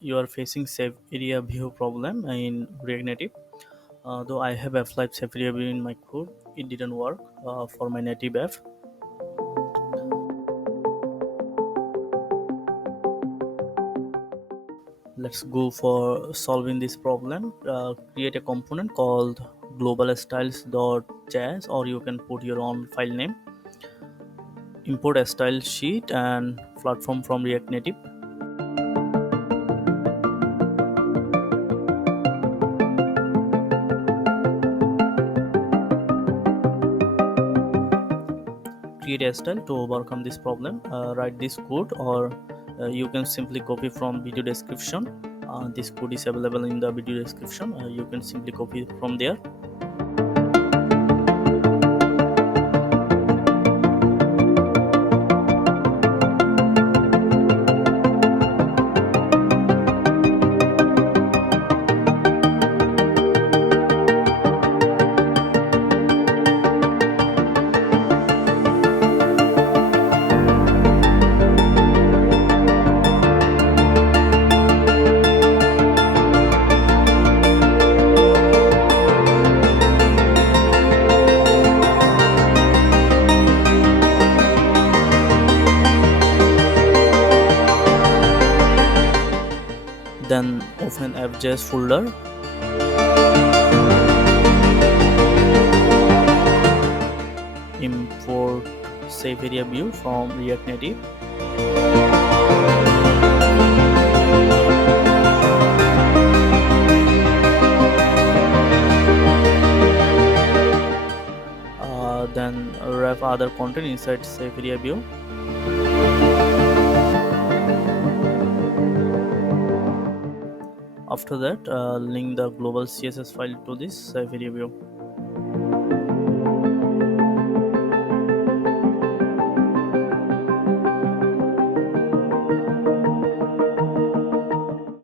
You are facing SafeAreaView problem in React Native. Though I have applied SafeAreaView in my code, it didn't work for my native app. Let's go for solving this problem. Create a component called GlobalStyles.js, or you can put your own file name. Import a style sheet and platform from React Native. Create a style to overcome this problem. Write this code, or you can simply copy from video description. This code is available in the video description. You can simply copy from there. Then open app.js folder. Import SafeAreaView from React Native. Then wrap other content inside SafeAreaView. After that, link the global CSS file to this SafeAreaView.